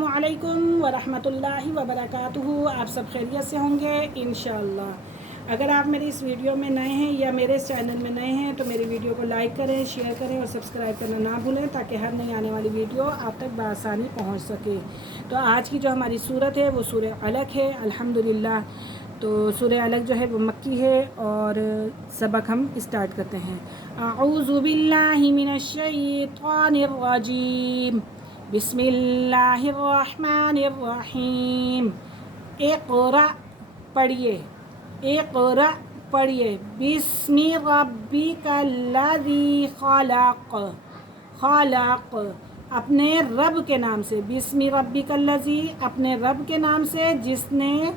अस्सलामु अलैकुम वरहमतुल्लाहि वबरकातुहू। आप सब खैरियत से होंगे इंशाअल्लाह। अगर आप मेरी इस वीडियो में नए हैं या मेरे इस चैनल में नए हैं तो मेरी वीडियो को लाइक करें, शेयर करें और सब्सक्राइब करना ना भूलें ताकि हर नई आने वाली वीडियो आप तक बआसानी पहुंच सके। तो आज की जो हमारी सूरत है वो सूरह अलक है अल्हम्दुलिल्लाह। तो सूरह अलक जो है वो मक्की है और सबक हम स्टार्ट करते हैं। अऊज़ु बिल्लाहि मिनश शैतानिर रजीम, बिस्मिल्लाहिर्रहमानिर्रहीम। इक़रा पढ़िए, इक़रा पढ़िए, बिस्मि रब्बिकल्लज़ी खलक़, खलक़ अपने रब के नाम से, बिस्मि रब्बिकल्लज़ी अपने रब के नाम से जिसने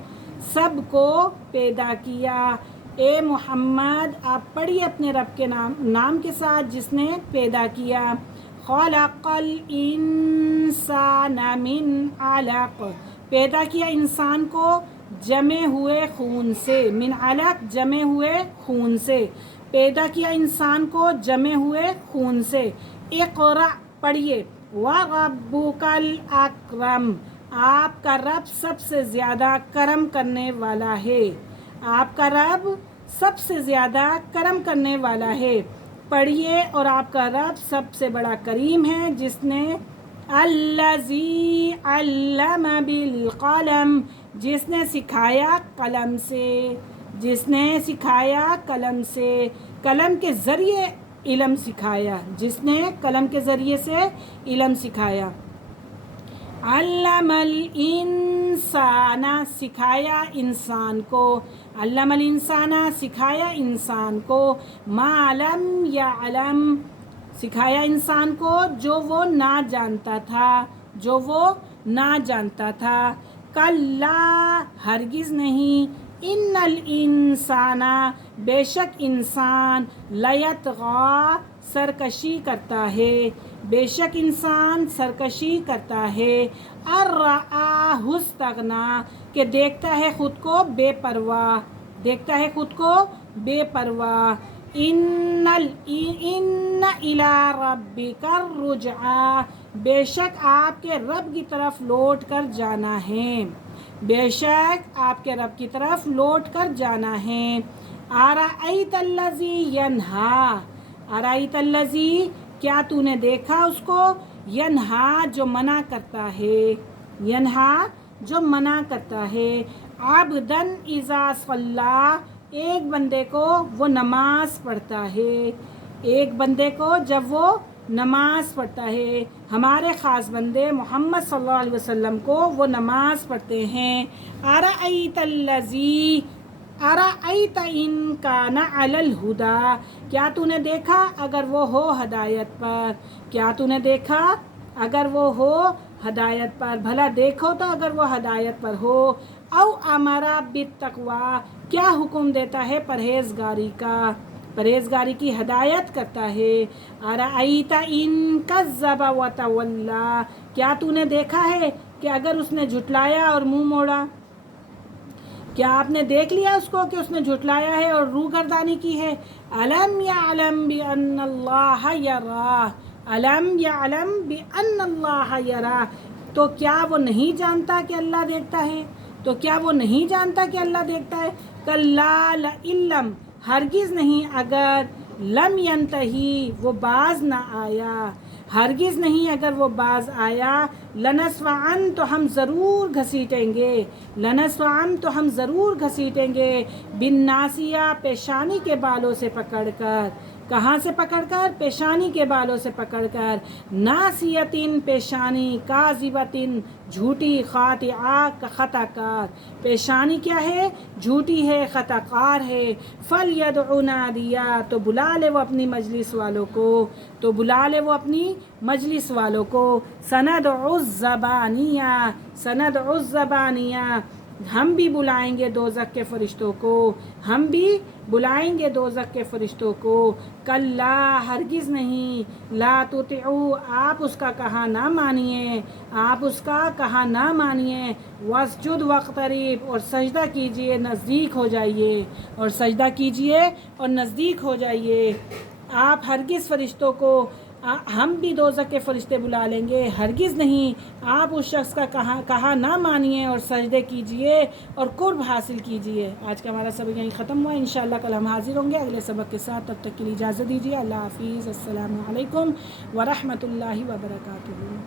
सबको पैदा किया। ए मोहम्मद आप पढ़िए अपने रब के नाम के साथ जिसने पैदा किया। खलक़ल इंसान मिन अलक़ पैदा किया इंसान को जमे हुए खून से, मिन अलक़ जमे हुए खून से, पैदा किया इंसान को जमे हुए खून से। इक़रा पढ़िए, व रब्बुकल अकरम आपका रब सबसे ज़्यादा करम करने वाला है, आपका रब सबसे ज़्यादा करम करने वाला है। पढ़िए और आपका रब सबसे बड़ा करीम है जिसने अल्लज़ी अल्लम बिल कलम जिसने सिखाया कलम से, जिसने सिखाया कलम से, कलम के ज़रिए इल्म सिखाया, जिसने कलम के ज़रिए से इल्म सिखाया। अल्लमल इंसाना सिखाया इंसान को, अल्लमल इंसाना सिखाया इंसान को, मालम यअलम सिखाया इंसान को जो वो ना जानता था, जो वो ना जानता था। कल्ला हरगिज़ नहीं, इन्नल इंसाना बेशक इंसान, लयतग़ा सरकशी करता है, बेशक इंसान सरकशी करता है। अर्रआहु इस्तग़ना कि देखता है ख़ुद को बेपरवाह, देखता है ख़ुद को बेपरवाह। इन्न इला रब्बिकर रुजआ बेशक आपके रब की तरफ लौट कर जाना है, बेशक आपके रब की तरफ लौट कर जाना है। अराअयतल्लज़ी यन्हा, अराअयतल्लज़ी क्या तूने देखा उसको, यन्हा जो मना करता है, यन्हा जो मना करता है। अब्दन इज़ा सल्ला एक बंदे को वो नमाज पढ़ता है, एक बंदे को जब वो नमाज पढ़ता है, हमारे ख़ास बंदे मोहम्मद सल्लल्लाहु अलैहि वसल्लम को वो नमाज पढ़ते हैं। अराअयतल्लज़ी अराअयत इन काना अलल हुदा क्या तूने देखा अगर वो हो हदायत पर, क्या तूने देखा अगर वो हो हदायत पर, भला देखो तो अगर वो हदायत पर हो। औ अमरा बित्तक़वा क्या हुक्म देता है परहेज़गारी का, परहेज़गारी की हदायत करता है। अराअयत इन कज़्ज़ब व तवल्ला क्या तूने देखा है कि अगर उसने झुटलाया और मुँह मोड़ा, क्या आपने देख लिया उसको कि उसने झुटलाया है और रूगर्दानी की है। अलम यअलम बिअन्नल्लाह यरा, अलम यअलम बिअन्नल्लाह यरा तो क्या वो नहीं जानता कि अल्लाह देखता है, तो क्या वो नहीं जानता कि अल्लाह देखता है। कल्ला लइल्लम हरगिज़ नहीं अगर, लम यंतही वो बाज ना आया, हरगिज़ नहीं अगर वो बाज आया। लनस्वान तो हम ज़रूर घसीटेंगे, लनस्वान तो हम ज़रूर घसीटेंगे। बिन नासिया पेशानी के बालों से पकड़कर, कहाँ से पकड़कर, पेशानी के बालों से पकड़कर। नासियतिन पेशानी, काज़िबतिन झूठी, खातिआ खताकार, पेशानी क्या है, झूठी है, खताकार है। फल यदउ नादिया तो बुला ले वो अपनी मजलिस वालों को, तो बुला ले वो अपनी मजलिस वालों को। सनदउ ज़बानिया, सनदउ ज़बानिया हम भी बुलाएंगे दोज़ख के फ़रिश्तों को, हम भी बुलाएंगे दोज़ख के फ़रिश्तों को। कल्ला हरगिज़ नहीं, ला तुतिउ आप उसका कहा ना मानिए, आप उसका कहा ना मानिए। वस्जुद वक़्तरीब और सजदा कीजिए नज़दीक हो जाइए, और सजदा कीजिए और नज़दीक हो जाइए। आप हरगिज़ फ़रिश्तों को ہم بھی دوزخ کے فرشتے بلا لیں گے، ہرگز نہیں۔ آپ اس شخص کا کہا نہ مانیے اور سجدے کیجئے اور قرب حاصل کیجئے۔ آج کا ہمارا سبق یہیں ختم ہوا، انشاءاللہ کل ہم حاضر ہوں گے اگلے سبق کے ساتھ، تب تک کے لیے اجازت دیجیے۔ اللہ حافظ، السلام علیکم ورحمۃ اللہ وبرکاتہ۔